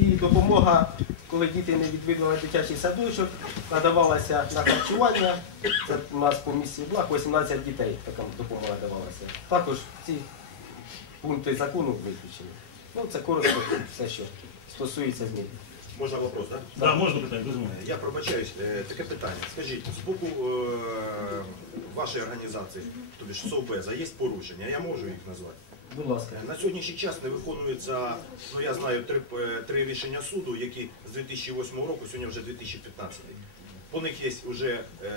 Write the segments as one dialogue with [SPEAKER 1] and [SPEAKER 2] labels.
[SPEAKER 1] І допомога, коли діти не відвідували дитячий садочок, надавалася на харчування. Це у нас по місті благ 18 дітей така допомога давалася. Також ці пункти закону виключені. Ну, це коротко все, що стосується змін.
[SPEAKER 2] Можна вопрос, так?
[SPEAKER 3] Да, можна питання, безумовно.
[SPEAKER 2] Я пробачаюсь, е, таке питання. Скажіть, з боку е, вашої організації, тобі ж Совбеза, є порушення, я можу їх назвати.
[SPEAKER 1] Будь ласка.
[SPEAKER 2] На сьогоднішній час не виконується, ну я знаю, три, е, три рішення суду, які з 2008 року, сьогодні вже 2015. По них є вже е,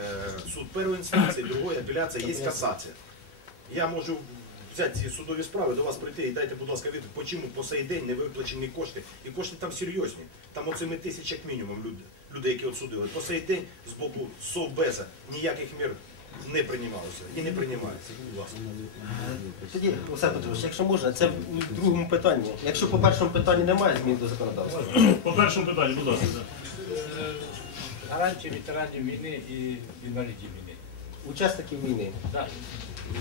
[SPEAKER 2] суд першої інстанції, другої апеляція, є касація. Я можу взяти ці судові справи, до вас прийти і дайте, будь ласка, відповідь, по чому по сей день не виплачені кошти. І кошти там серйозні. Там оцими як мінімум люди, люди, які отсудили. По сей день з боку Совбеза ніяких мір не приймалося і не приймається.
[SPEAKER 1] Тоді, Олександр Петрович, якщо можна, це в другому питанні. Якщо по першому питанні немає змін до законодавства,
[SPEAKER 3] По першому питанню, будь ласка.
[SPEAKER 4] гарантії ветеранів війни і інвалідів війни.
[SPEAKER 1] учасників війни.
[SPEAKER 4] Так.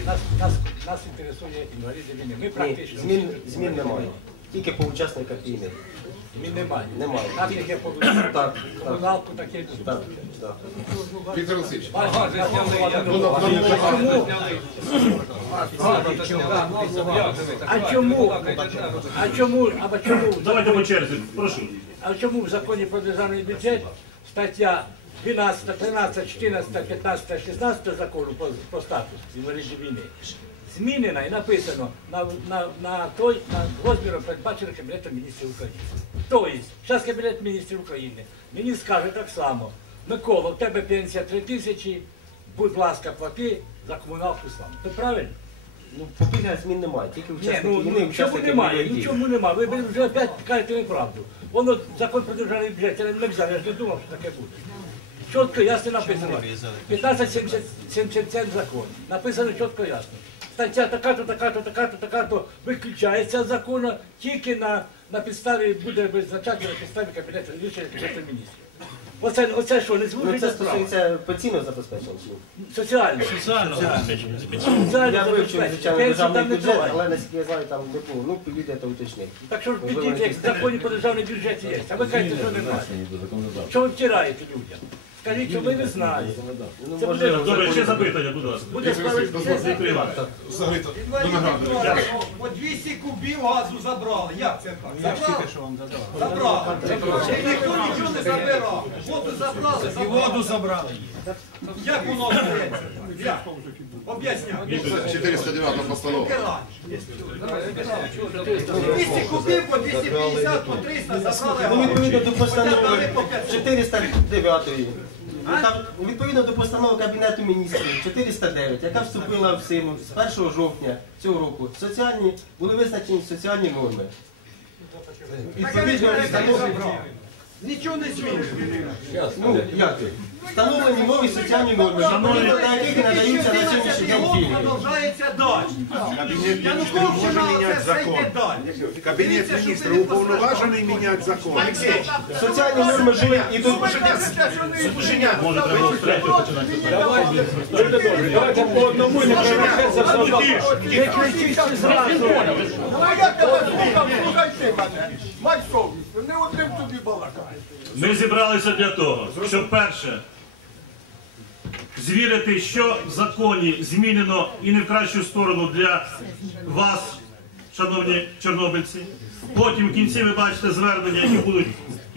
[SPEAKER 4] Нас, нас, нас інтересує інваліди війни. Ми
[SPEAKER 1] Ні,
[SPEAKER 4] практично
[SPEAKER 1] змін, змін немає. Тільки по учасниках війни.
[SPEAKER 4] Змін немає.
[SPEAKER 1] Немає.
[SPEAKER 4] Так як я по
[SPEAKER 1] Так, так,
[SPEAKER 4] комуналку, так і
[SPEAKER 1] так, так.
[SPEAKER 5] Петр Олексійович,
[SPEAKER 4] Ага, А чому? А чому? А чому?
[SPEAKER 3] Давайте по черзі, прошу.
[SPEAKER 4] А чому в законі про державний бюджет стаття 12, 13, 14, 15, 16 закону про, про статус інвалідів війни змінена і написано на, на, на той на розміром передбачено Кабінетом міністрів України. Тобто, зараз Кабінет міністрів України мені скаже так само, Микола, в тебе пенсія 3 тисячі, будь ласка, плати за комуналку сам. Це правильно?
[SPEAKER 1] Ну, по пільгах змін немає, тільки
[SPEAKER 4] Ні,
[SPEAKER 1] учасники
[SPEAKER 4] ну,
[SPEAKER 1] війни,
[SPEAKER 4] ну немає?
[SPEAKER 1] бойових
[SPEAKER 4] Ну чому немає? Ви ви вже опять кажете неправду. Воно закон про державний бюджет, я не взяв, я ж не думав, що таке буде. Чітко, ясно написано. 1577 закон. Написано чітко ясно. Стаття така-то, така-то, така-то, така-то виключається з закону, тільки на, на підставі буде визначати на підставі кабінету рішення Кабінету міністрів. Оце, оце що, не
[SPEAKER 1] Ну,
[SPEAKER 4] звужується
[SPEAKER 1] це
[SPEAKER 4] справа?
[SPEAKER 1] стосується пенсійного забезпечення. чи ні?
[SPEAKER 4] Соціально.
[SPEAKER 3] Забезпечення.
[SPEAKER 4] Соціально
[SPEAKER 1] вивчив,
[SPEAKER 4] забезпечення.
[SPEAKER 1] звичайно,
[SPEAKER 4] Пенсії
[SPEAKER 1] державний
[SPEAKER 4] там не
[SPEAKER 1] бюджет, але наскільки я знаю, там не було. Ну, підійдете уточнити.
[SPEAKER 4] Так що ж підіть, як в законі про державний бюджет є. А ви кажете, що немає. Що ви втираєте людям? Скажіть, що ви не знаєте.
[SPEAKER 1] Ну,
[SPEAKER 4] Це
[SPEAKER 1] можливо,
[SPEAKER 3] Добре, ще запитання, будь ласка.
[SPEAKER 4] Буде.
[SPEAKER 3] Віктор
[SPEAKER 5] виноградар.
[SPEAKER 6] По 200 кубів газу забрали. Як це так? Забрали. Забрали. І ніхто нічого не забирав. Воду забрали, І воду забрали. Як воно об'єднується? Як? Об'ясняй.
[SPEAKER 5] 409 постанова.
[SPEAKER 6] 200 кубів по 250, по 300 забрали.
[SPEAKER 1] Ну, відповідно до постанови
[SPEAKER 6] дали по 500.
[SPEAKER 1] 409. Відповідно до постанови Кабінету міністрів 409, яка вступила в силу з 1 жовтня цього року, соціальні, були визначені соціальні норми. Відповідно, встановлені,
[SPEAKER 6] Нічого не змінює.
[SPEAKER 1] ну, як? Встановлені нові соціальні норми, відповідно до яких надаються на сьогоднішній день пільги.
[SPEAKER 6] продовжається далі. Януковщина це все йде далі.
[SPEAKER 7] Кабінет міністрів уповноважений міняти закон.
[SPEAKER 1] Соціальні норми були і тут
[SPEAKER 3] Може, треба третього починати.
[SPEAKER 4] Давайте по одному не перерахеться все одно. Не кричіть зразу.
[SPEAKER 6] Ну як тебе слухав, слухай ти мене. Мать совість, не одним тобі балакає.
[SPEAKER 3] Ми зібралися для того, щоб перше звірити, що в законі змінено і не в кращу сторону для вас, шановні чорнобильці. Потім в кінці ви бачите звернення, які будуть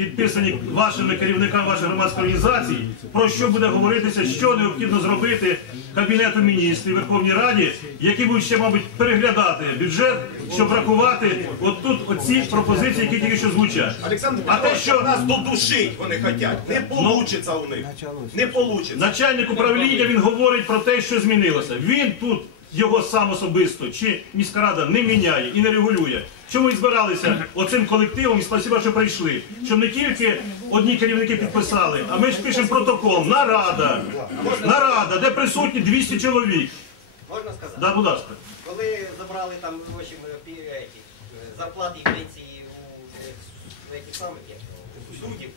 [SPEAKER 3] підписані вашими керівниками ваших громадських організацій, про що буде говоритися, що необхідно зробити Кабінету міністрів Верховній Раді, які будуть ще, мабуть, переглядати бюджет, щоб врахувати отут оці пропозиції, які тільки що звучать.
[SPEAKER 2] Олександр
[SPEAKER 3] А те, що
[SPEAKER 2] нас додушить вони хочуть. Не получиться у них. Не получиться.
[SPEAKER 3] Начальник управління він говорить про те, що змінилося. Він тут його сам особисто чи міська рада не міняє і не регулює. Чому і збиралися оцим колективом, і спасибо, що прийшли. Щоб не тільки одні керівники підписали, а ми ж пишемо протокол. Нарада. Нарада, де присутні 200 чоловік.
[SPEAKER 8] Можна сказати?
[SPEAKER 3] Да, будь ласка.
[SPEAKER 8] Коли забрали там в общем, зарплати і пенсії у, е, самих суддів,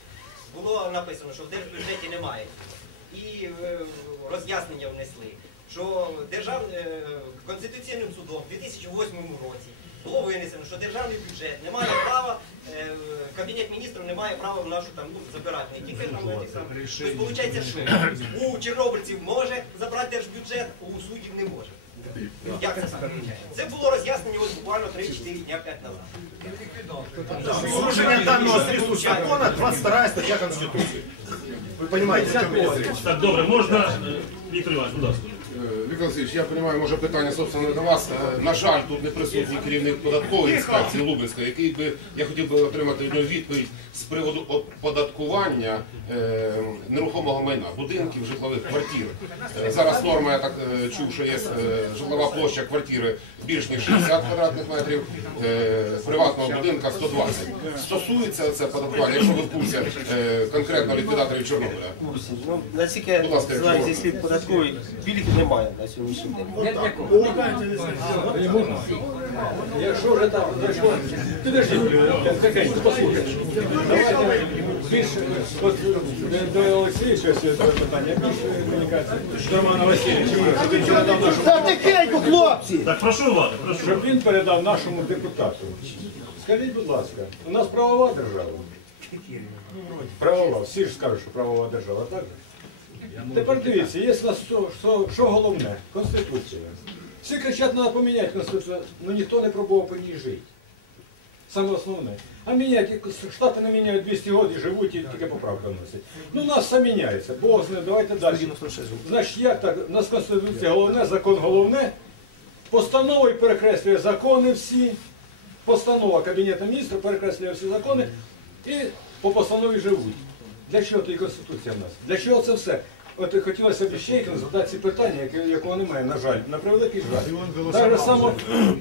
[SPEAKER 8] було написано, що в держбюджеті немає. І е, роз'яснення внесли, що держав, е, Конституційним судом в 2008 році було винесено, що державний бюджет не має права, е, кабінет міністрів не має права в нашу там ну, забирати не тільки там ті самі. Тобто, виходить, що у чорнобильців може забрати держбюджет, у суддів не може. Як це так? Це було роз'яснення ось буквально 3-4 дня 5 назад.
[SPEAKER 2] Слушання даного списку закона 22 стаття Конституції. Ви розумієте?
[SPEAKER 3] Так, добре, можна. е, Віктор Іванович, будь ласка.
[SPEAKER 5] Е, Віктор Васильович, я розумію, може питання собственно до вас. Е, На жаль, тут не присутній керівник податкової інспекції Лубенської, який би я хотів би отримати від нього відповідь з приводу оподаткування е, нерухомого майна, будинків, житлових квартир. Е, зараз норма, я так е, чув, що є житлова площа квартири більш ніж 60 квадратних метрів, е, приватного будинка 120. Стосується це податкування, якщо ви в курсі е, конкретно ліквідаторів Чорнобиля.
[SPEAKER 1] Ну,
[SPEAKER 5] Будь ласка,
[SPEAKER 1] я знаю,
[SPEAKER 5] якщо
[SPEAKER 1] зі слів податкової, пільг немає на сьогоднішній день.
[SPEAKER 4] Якщо вже так зайшло, підожди, тихенько, послухай. Давайте більше до Олексія щось є питання. Більше комунікації. До Романа Васильовича, щоб він передав нашому,
[SPEAKER 1] Та тихенько, хлопці!
[SPEAKER 3] Так, прошу уваги, прошу.
[SPEAKER 9] Щоб він передав нашому депутату. Скажіть, будь ласка, у нас правова держава? Правова, всі ж скажуть, що правова держава, так? же? Тепер дивіться, є в нас що, що, що головне? Конституція. Всі кричать, треба поміняти Конституцію, але ніхто не пробував по ній жити. Саме основне. А міняти, штати не міняють 200 років живуть і тільки поправки вносять. Ну, у нас все міняється. Бог з ним, давайте далі. Значить, як так? У нас Конституція головне, закон головне. Постановою перекреслює закони всі. Постанова Кабінету міністрів перекреслює всі закони і по постанові живуть. Для чого тоді Конституція в нас? Для чого це все? От хотілося б ще задати ці питання, якого немає, на жаль, на превеликий жаль. Так же само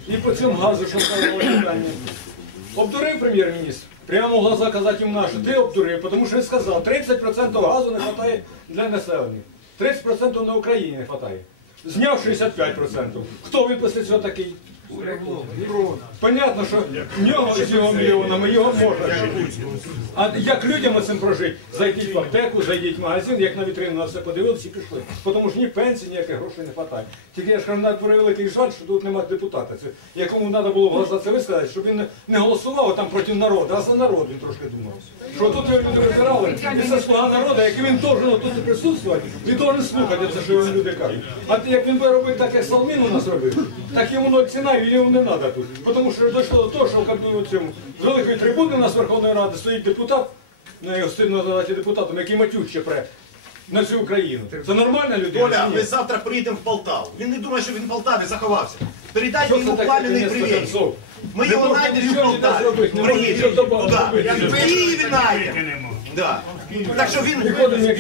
[SPEAKER 9] і по цьому газу, що сказали питання. Обдурив прем'єр-міністр. Прямо в глаза казати йому нашу, ти обдурив, тому що він сказав, 30% газу не вистачає для населення. 30% на Україні не вистачає. Зняв 65%. Хто він після цього такий? Понятно, що в нього з його мільйонами його можна. А як людям оцим прожити? Зайдіть в аптеку, зайдіть в магазин, як на вітрину на все подивилися і пішли. Тому що ні пенсії, ніяких грошей не вистачає. Тільки я ж кажу, навіть превеликий жаль, що тут немає депутата. Якому треба було в глаза це висказати, щоб він не- голосував там проти народу, а за народ він трошки думав. Що тут люди вибирали, і це слуга народу, як він должен тут присутствувати, він должен слухати це, що люди кажуть. А як він би робив так, як Салмін у нас робив, так йому ціна і не треба тут. Тому що дійшло до того, що в кабіні цьому з великої трибуни у нас Верховної Ради стоїть депутат, ну його стидно називати депутатом, який матюк ще пре на всю Україну. Це нормальна людина?
[SPEAKER 2] Оля,
[SPEAKER 9] чи
[SPEAKER 2] ми завтра приїдемо в Полтаву. Він не думає, що він в Полтаві заховався. Передайте йому пламенний привіт. Ми його знайдемо в
[SPEAKER 9] не
[SPEAKER 2] Полтаві.
[SPEAKER 9] не
[SPEAKER 2] Приїдемо туди. В Києві знайдемо. Да. Так що він,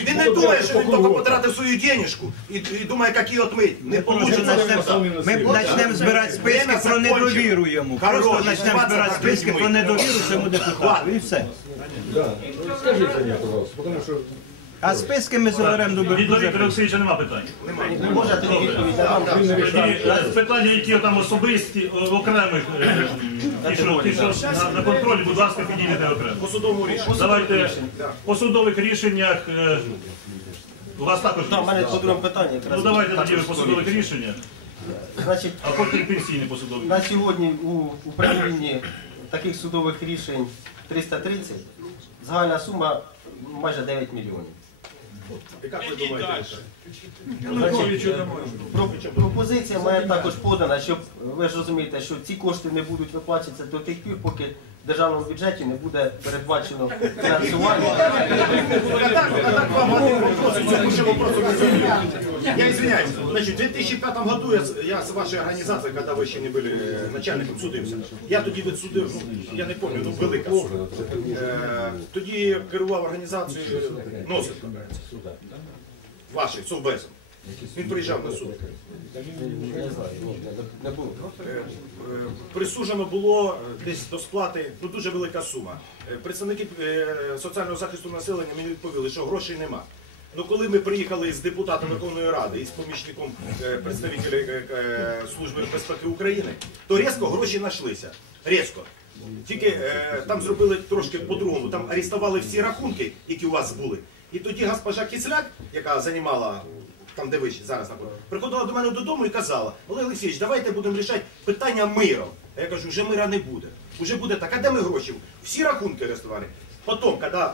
[SPEAKER 2] він не думає, що він тільки потратив свою денежку і, і думає, як її отмить. Не вийде.
[SPEAKER 10] Ми почнемо збирати списки про недовіру йому. Просто почнемо збирати списки про недовіру цьому депутату. І все.
[SPEAKER 9] Скажіть пожалуйста, тому що
[SPEAKER 10] А списки ми зберемо до
[SPEAKER 3] Від Віктора. Олексійовича нема питань.
[SPEAKER 1] Не може тоді.
[SPEAKER 3] Тоді е, питання, які там особисті, окремих, е, ті, що, ті, що на, на контролі, будь ласка, підійдете окремо.
[SPEAKER 2] По судовому рішенню.
[SPEAKER 3] Давайте по судових рішеннях. е, У вас також
[SPEAKER 1] Та, в мене по другому питанні. якраз
[SPEAKER 3] Ну давайте тоді ви по судових рішеннях,
[SPEAKER 1] Значить,
[SPEAKER 3] а потім пенсійні по судових.
[SPEAKER 1] на сьогодні у управлінні таких судових рішень 330, загальна сума майже 9 мільйонів.
[SPEAKER 2] Як ви думаєте?
[SPEAKER 1] Пропозиція моя також подана, щоб ви ж розумієте, що ці кошти не будуть виплачуватися до тих пір, поки в державному бюджеті не буде передбачено фінансування.
[SPEAKER 2] А так, а так вам один вопрос, і цьому ще вопросу не задаю. Я извиняюсь. Значит, в 2005 году я, с- я с вашей организацией, когда вы еще не были э, начальником, судився. Я тоді відсудив, ну, я не пам'ятаю, ну велика сума. Е, Тоді керував організацією Носенко. Ваший, Совбезом. Він приїжджав на суд.
[SPEAKER 1] Не знаю, ні, не- не було.
[SPEAKER 2] Е, е, Присуджено було е, десь до сплати ну, дуже велика сума. Е, Представники е, соціального захисту населення мені відповіли, що грошей нема. Ну коли ми приїхали з депутатом Верховної Ради і з помічником е, представителя е, е, Служби безпеки України, то різко гроші знайшлися. Різко. Тільки е, там зробили трошки по-другому. Там арестували всі рахунки, які у вас були. І тоді госпожа Кисляк, яка займала там де ви зараз знаходитесь, приходила до мене додому і казала, Олег Олексійович, давайте будемо рішати питання миром. А я кажу, вже мира не буде. Уже буде так, а де ми гроші? Всі рахунки ресторани. Потім, коли